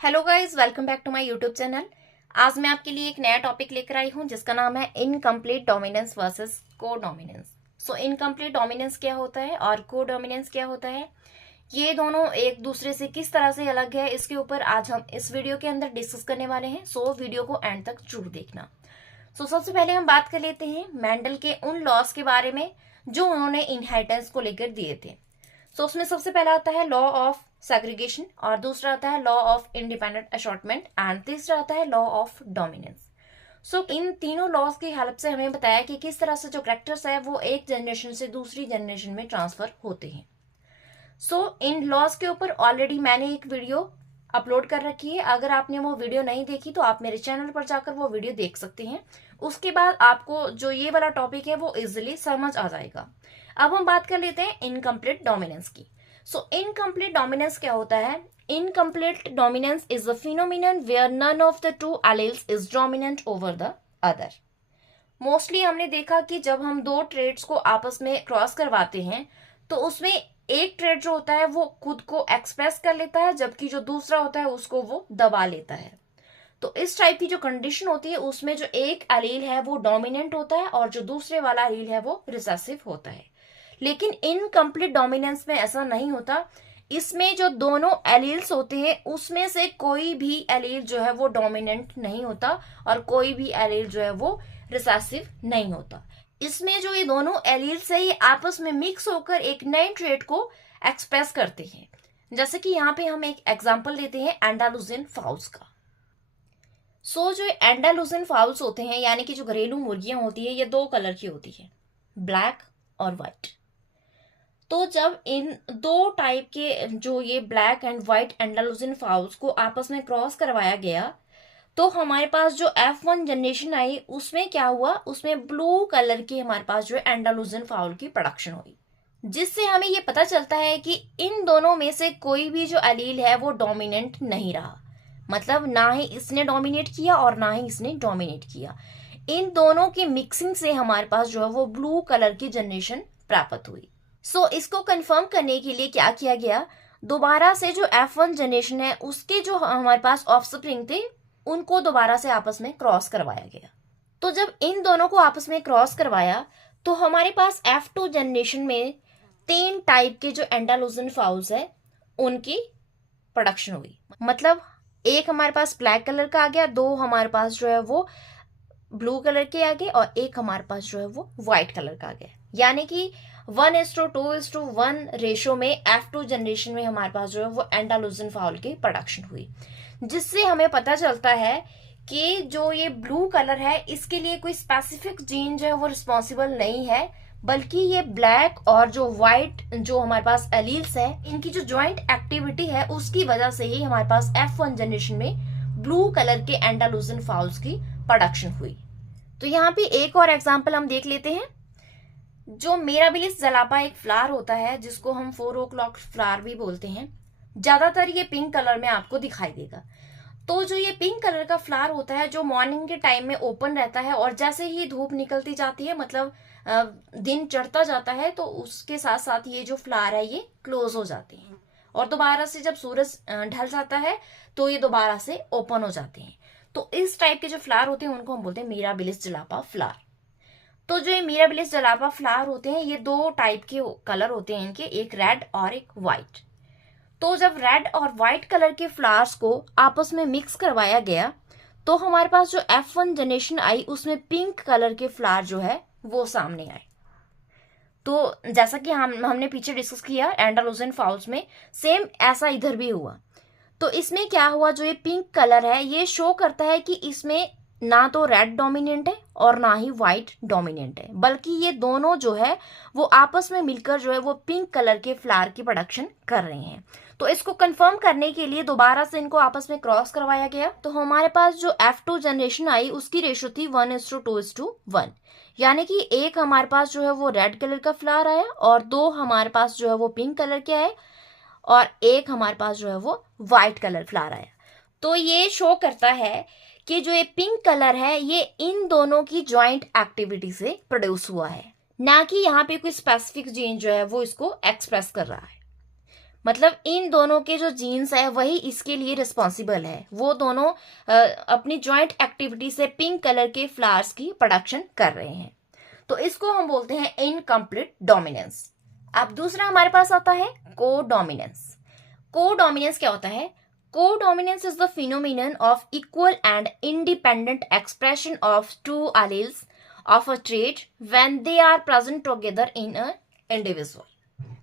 Hello guys, welcome back to my YouTube channel. आज मैं आपके लिए एक नया टॉपिक लेकर आई हूं जिसका नाम है इनकम्प्लीट डोमिनेंस वर्सेस को डोमिनेंस। सो इनकम्प्लीट डोमिनेंस क्या होता है और को डोमिनेंस क्या होता है, ये दोनों एक दूसरे से किस तरह से अलग है, इसके ऊपर आज हम इस वीडियो के अंदर डिस्कस करने वाले हैं। सो वीडियो को एंड तक जरूर देखना। सबसे पहले हम बात कर लेते हैं मेंडल के उन लॉस के बारे में जो उन्होंने इनहेरिटेंस को लेकर दिए थे। उसमें सबसे पहला आता है लॉ ऑफ सेग्रीगेशन, और दूसरा आता है law of independent assortment, and तीसरा आता है लॉ ऑफ डोमिनेंस। इन तीनों लॉज की हेल्प से हमें बताया कि किस तरह से जो कैरेक्टर्स है वो एक जनरेशन से दूसरी जनरेशन में ट्रांसफर होते हैं। इन लॉज के ऊपर ऑलरेडी मैंने एक वीडियो अपलोड कर रखी है। अगर आपने वो वीडियो नहीं देखी तो आप मेरे चैनल पर जाकर वो वीडियो देख सकते हैं। उसके बाद आपको जो ये वाला टॉपिक है वो इजिली समझ आ जाएगा। अब हम बात कर लेते हैं इनकम्प्लीट डोमिनेंस की। इनकम्प्लीट डोमिनेंस क्या होता है? Incomplete dominance is a phenomenon where none of the two alleles is dominant over the other. Mostly हमने देखा कि जब हम दो ट्रेड्स को आपस में क्रॉस करवाते हैं तो उसमें एक ट्रेड जो होता है वो खुद को एक्सप्रेस कर लेता है, जबकि जो दूसरा होता है उसको वो दबा लेता है। तो इस टाइप की जो कंडीशन होती है उसमें जो एक एलील है वो डोमिनेंट होता है और जो दूसरे वाला एलील है वो रिसेसिव होता है। लेकिन इनकम्प्लीट डोमिनेंस में ऐसा नहीं होता। इसमें जो दोनों एलील्स होते हैं उसमें से कोई भी एलील जो है वो डोमिनेंट नहीं होता और कोई भी एलील जो है वो रिसेसिव नहीं होता। इसमें जो ये दोनों एलील्स है ये आपस में मिक्स होकर एक नए ट्रेट को एक्सप्रेस करते हैं। जैसे कि यहाँ पे हम एक एग्जांपल लेते हैं एंडालुजियन फाउल्स का। जो एंडालुजियन फाउल्स होते हैं यानी कि जो घरेलू मुर्गियां होती है ये दो कलर की होती है, ब्लैक और व्हाइट। तो जब इन दो टाइप के जो ये ब्लैक एंड व्हाइट एंडालुजियन फाउल्स को आपस में क्रॉस करवाया गया तो हमारे पास जो F1 जनरेशन आई उसमें क्या हुआ, उसमें ब्लू कलर की हमारे पास जो एंडालुजियन फाउल की प्रोडक्शन हुई, जिससे हमें ये पता चलता है कि इन दोनों में से कोई भी जो एलील है वो डोमिनेंट नहीं रहा। मतलब ना ही इसने डोमिनेट किया और ना ही इसने डोमिनेट किया। इन दोनों की मिक्सिंग से हमारे पास जो है वो ब्लू कलर की जनरेशन प्राप्त हुई। इसको कंफर्म करने के लिए क्या किया गया, दोबारा से जो F1 जनरेशन है उसके जो हमारे पास ऑफस्प्रिंग थे उनको दोबारा से आपस में क्रॉस करवाया गया। तो जब इन दोनों को आपस में क्रॉस करवाया तो हमारे पास F2 जनरेशन में 3 टाइप के जो एंडालुजियन फाउल्स है उनकी प्रोडक्शन हुई। मतलब एक हमारे पास ब्लैक कलर का आ गया, दो हमारे पास जो है वो ब्लू कलर के आ गए और एक हमारे पास जो है वो व्हाइट कलर का आ गया। यानी कि 1:2:1 रेशो में F2 जनरेशन में हमारे पास जो है वो एंडालुजियन फाउल की प्रोडक्शन हुई, जिससे हमें पता चलता है कि जो ये ब्लू कलर है इसके लिए कोई स्पेसिफिक जीन जो है वो रिस्पॉन्सिबल नहीं है, बल्कि ये ब्लैक और जो व्हाइट जो हमारे पास एलील्स है इनकी जो ज्वाइंट एक्टिविटी है उसकी वजह से ही हमारे पास F1 जनरेशन में ब्लू कलर के एंडालुजियन फाउल्स की प्रोडक्शन हुई। तो यहाँ पे एक और एग्जाम्पल हम देख लेते हैं। जो मिराबिलिस जलापा एक फ्लावर होता है जिसको हम 4 o'clock फ्लावर भी बोलते हैं, ज्यादातर ये पिंक कलर में आपको दिखाई देगा। तो जो ये पिंक कलर का फ्लावर होता है जो मॉर्निंग के टाइम में ओपन रहता है और जैसे ही धूप निकलती जाती है, मतलब दिन चढ़ता जाता है, तो उसके साथ साथ ये जो फ्लावर है ये क्लोज हो जाते हैं और दोबारा से जब सूरज ढल जाता है तो ये दोबारा से ओपन हो जाते हैं। तो इस टाइप के जो फ्लावर होते हैं उनको हम बोलते हैं मिराबिलिस जलापा फ्लावर। तो जो ये मिराबिलिस जलापा फ्लावर होते हैं ये दो टाइप के कलर होते हैं इनके, एक रेड और एक व्हाइट। तो जब रेड और व्हाइट कलर के फ्लावर्स को आपस में मिक्स करवाया गया तो हमारे पास जो F1 जनरेशन आई उसमें पिंक कलर के फ्लावर जो है वो सामने आए। तो जैसा कि हमने पीछे डिस्कस किया एंडालुजियन फाउल्स में, सेम ऐसा इधर भी हुआ। तो इसमें क्या हुआ, जो ये पिंक कलर है ये शो करता है कि इसमें ना तो रेड डोमिनेंट है और ना ही व्हाइट डोमिनेंट है, बल्कि ये दोनों जो है वो आपस में मिलकर जो है वो पिंक कलर के फ्लावर की प्रोडक्शन कर रहे हैं। तो इसको कंफर्म करने के लिए दोबारा से इनको आपस में क्रॉस करवाया गया। तो हमारे पास जो F2 जनरेशन आई उसकी रेशो थी 1:2:1, यानी कि एक हमारे पास जो है वो रेड कलर का फ्लावर आया और दो हमारे पास जो है वो पिंक कलर के आए और एक हमारे पास जो है वो व्हाइट कलर फ्लावर आया। तो ये शो करता है कि जो ये पिंक कलर है ये इन दोनों की ज्वाइंट एक्टिविटी से प्रोड्यूस हुआ है, ना कि यहाँ पे कोई स्पेसिफिक जीन जो है वो इसको एक्सप्रेस कर रहा है। मतलब इन दोनों के जो जीन्स है वही इसके लिए रिस्पॉन्सिबल है, वो दोनों अपनी ज्वाइंट एक्टिविटी से पिंक कलर के फ्लावर्स की प्रोडक्शन कर रहे हैं। तो इसको हम बोलते हैं इनकम्प्लीट डोमिनेंस। अब दूसरा हमारे पास आता है को डोमिनेंस। को डोमिनेंस क्या होता है? Codominance is the phenomenon of equal and independent expression of two alleles of a trait when they are present together in a individual.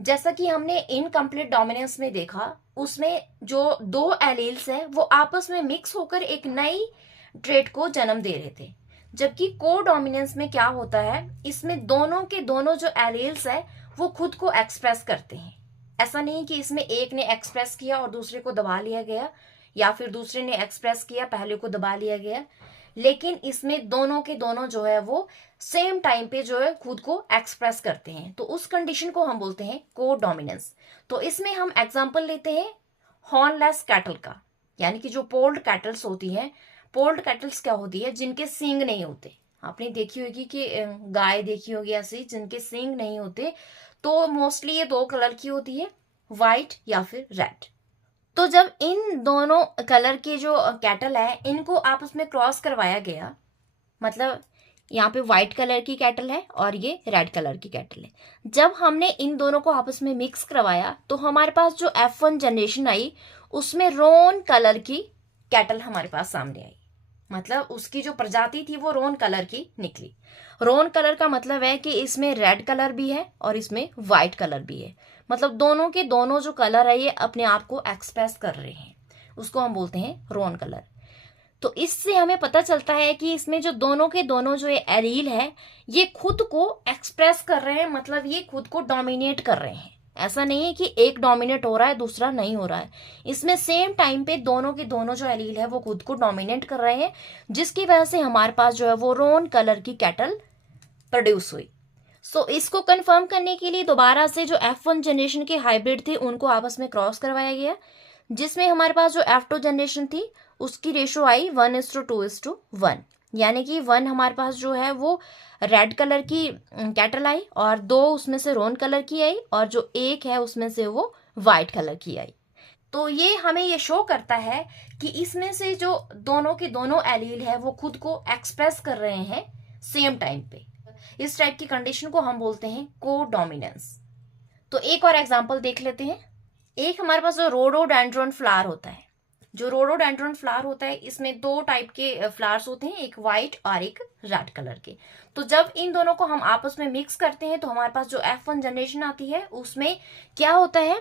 जैसा कि हमने इनकम्प्लीट डोमिनेंस में देखा, उसमें जो दो एलील्स है वो आपस में मिक्स होकर एक नई ट्रेट को जन्म दे रहे थे। जबकि को डोमिनेंस में क्या होता है, इसमें दोनों के दोनों जो एलील्स है वो खुद को एक्सप्रेस करते हैं। ऐसा नहीं कि इसमें एक ने एक्सप्रेस किया और दूसरे को दबा लिया गया, या फिर दूसरे ने एक्सप्रेस किया पहले को दबा लिया गया, लेकिन इसमें दोनों के दोनों जो है वो सेम टाइम पे जो है खुद को एक्सप्रेस करते हैं। तो उस कंडीशन को हम बोलते हैं को डोमिनेंस। तो इसमें हम एग्जांपल लेते हैं हॉर्नलेस कैटल का, यानी कि जो पोल्ड कैटल्स होती हैं। पोल्ड कैटल्स क्या होती है? जिनके सींग नहीं होते। आपने देखी होगी कि गाय देखी होगी ऐसी जिनके सींग नहीं होते। तो मोस्टली ये दो कलर की होती है, व्हाइट या फिर रेड। तो जब इन दोनों कलर के जो कैटल है इनको आपस में क्रॉस करवाया गया, मतलब यहाँ पे व्हाइट कलर की कैटल है और ये रेड कलर की कैटल है, जब हमने इन दोनों को आपस में मिक्स करवाया तो हमारे पास जो F1 जनरेशन आई उसमें रोन कलर की कैटल हमारे पास सामने आई। मतलब उसकी जो प्रजाति थी वो रोन कलर की निकली। रोन कलर का मतलब है कि इसमें रेड कलर भी है और इसमें व्हाइट कलर भी है। मतलब दोनों के दोनों जो कलर है ये अपने आप को एक्सप्रेस कर रहे हैं, उसको हम बोलते हैं रोन कलर। तो इससे हमें पता चलता है कि इसमें जो दोनों के दोनों जो ये एलील है ये खुद को एक्सप्रेस कर रहे हैं, मतलब ये खुद को डोमिनेट कर रहे हैं। ऐसा नहीं है कि एक डोमिनेट हो रहा है दूसरा नहीं हो रहा है, इसमें सेम टाइम पे दोनों के दोनों जो एलील है वो खुद को डोमिनेट कर रहे हैं, जिसकी वजह से हमारे पास जो है वो रोन कलर की कैटल प्रोड्यूस हुई। सो इसको कंफर्म करने के लिए दोबारा से जो F1 जनरेशन के हाइब्रिड थे उनको आपस में क्रॉस करवाया गया, जिसमें हमारे पास जो F2 जनरेशन थी उसकी रेशो आई 1:2:1, यानी कि 1 हमारे पास जो है वो रेड कलर की कैटल आई और 2 उसमें से रोन कलर की आई और जो 1 है उसमें से वो व्हाइट कलर की आई। तो ये हमें ये शो करता है कि इसमें से जो दोनों के दोनों एलील है वो खुद को एक्सप्रेस कर रहे हैं सेम टाइम पे। इस टाइप की कंडीशन को हम बोलते हैं को डोमिनेंस। तो एक और एग्जांपल देख लेते हैं। एक हमारे पास जो रोडोडेंड्रॉन फ्लावर होता है, जो रोडोडेंड्रॉन फ्लावर होता है इसमें दो टाइप के फ्लावर्स होते हैं, एक व्हाइट और एक रेड कलर के। तो जब इन दोनों को हम आपस में मिक्स करते हैं तो हमारे पास जो F1 जनरेशन आती है उसमें क्या होता है,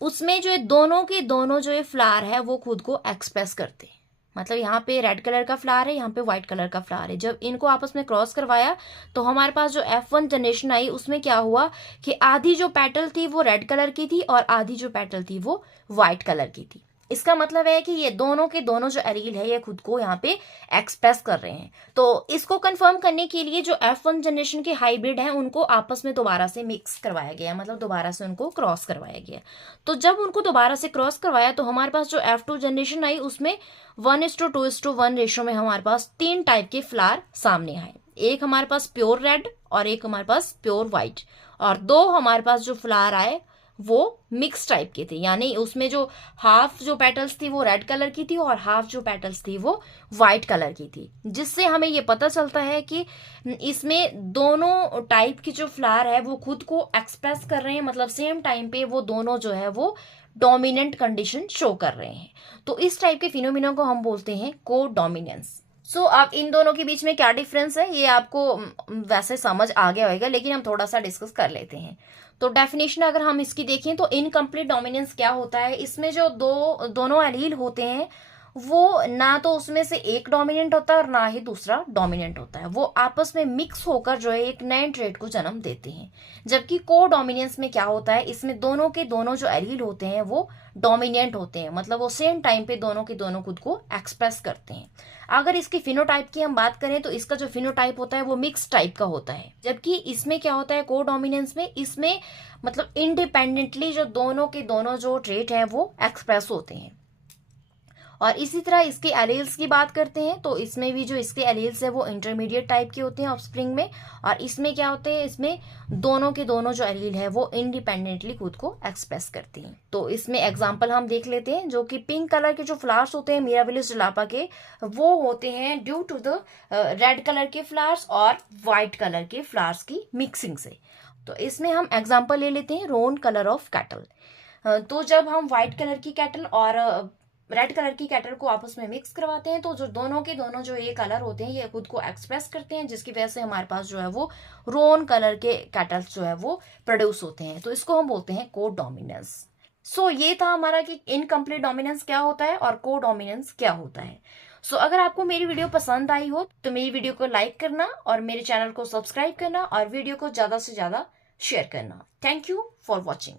उसमें जो दोनों के दोनों जो ये फ्लावर है वो खुद को एक्सप्रेस करते हैं। मतलब यहाँ पे रेड कलर का फ्लावर है, यहाँ पे व्हाइट कलर का फ्लावर है। जब इनको आपस में क्रॉस करवाया तो हमारे पास जो F1 जनरेशन आई उसमें क्या हुआ कि आधी जो पेटल थी वो रेड कलर की थी और आधी जो पेटल थी वो व्हाइट कलर की थी। इसका मतलब है कि ये दोनों के दोनों जो एलील है ये खुद को यहाँ पे एक्सप्रेस कर रहे हैं। तो इसको कंफर्म करने के लिए जो F1 जनरेशन के हाइब्रिड हैं उनको आपस में दोबारा से मिक्स करवाया गया, मतलब दोबारा से उनको क्रॉस करवाया गया। तो जब उनको दोबारा से क्रॉस करवाया तो हमारे पास जो F2 जनरेशन आई उसमें 1:2:1 रेशो में हमारे पास 3 टाइप के फ्लावर सामने आए। एक हमारे पास प्योर रेड और एक हमारे पास प्योर व्हाइट, और 2 हमारे पास जो फ्लावर आए वो मिक्स टाइप के थे, यानी उसमें जो हाफ जो पेटल्स थी वो रेड कलर की थी और हाफ जो पेटल्स थी वो व्हाइट कलर की थी। जिससे हमें ये पता चलता है कि इसमें दोनों टाइप की जो फ्लावर है वो खुद को एक्सप्रेस कर रहे हैं, मतलब सेम टाइम पे वो दोनों जो है वो डोमिनेंट कंडीशन शो कर रहे हैं। तो इस टाइप के फिनोमिना को हम बोलते हैं को डोमिनेंस। सो अब इन दोनों के बीच में क्या डिफरेंस है ये आपको वैसे समझ आ गया होगा, लेकिन हम थोड़ा सा डिस्कस कर लेते हैं। तो डेफिनेशन अगर हम इसकी देखें तो इनकम्प्लीट डोमिनेंस क्या होता है, इसमें जो दोनों एलील होते हैं वो ना तो उसमें से एक डोमिनेंट होता है और ना ही दूसरा डोमिनेंट होता है, वो आपस में मिक्स होकर जो है एक नए ट्रेट को जन्म देते हैं। जबकि को डोमिनेंस में क्या होता है, इसमें दोनों के दोनों जो एलील होते हैं वो डोमिनेंट होते हैं, मतलब वो सेम टाइम पे दोनों के दोनों खुद को एक्सप्रेस करते हैं। अगर इसकी फिनोटाइप की हम बात करें तो इसका जो फिनोटाइप होता है वो मिक्स टाइप का होता है। जबकि इसमें क्या होता है को डोमिनेंस में, इसमें मतलब इंडिपेंडेंटली जो दोनों के दोनों जो ट्रेट है वो एक्सप्रेस होते हैं। और इसी तरह इसके एलील्स की बात करते हैं तो इसमें भी जो इसके एलील्स है वो इंटरमीडिएट टाइप के होते हैं ऑफस्प्रिंग में। और इसमें क्या होते हैं, इसमें दोनों के दोनों जो एलील है वो इंडिपेंडेंटली खुद को एक्सप्रेस करती हैं। तो इसमें एग्जांपल हम देख लेते हैं, जो कि पिंक कलर के जो फ्लावर्स होते हैं मिराबिलिस जुलापा के, वो होते हैं due to the red colour के फ्लावर्स और वाइट कलर के फ्लावर्स की मिक्सिंग से। तो इसमें हम एग्जांपल ले लेते हैं रोन कलर ऑफ कैटल। तो जब हम व्हाइट कलर की कैटल और रेड कलर की कैटल को आपस में मिक्स करवाते हैं तो जो दोनों के दोनों जो ये कलर होते हैं ये खुद को एक्सप्रेस करते हैं, जिसकी वजह से हमारे पास जो है वो रोन कलर के कैटल्स जो है वो प्रोड्यूस होते हैं। तो इसको हम बोलते हैं को डोमिनेंस। सो ये था हमारा कि इनकम्प्लीट डोमिनेंस क्या होता है और को डोमिनेंस क्या होता है। सो अगर आपको मेरी वीडियो पसंद आई हो तो मेरी वीडियो को लाइक करना और मेरे चैनल को सब्सक्राइब करना और वीडियो को ज्यादा से ज्यादा शेयर करना। Thank you for watching.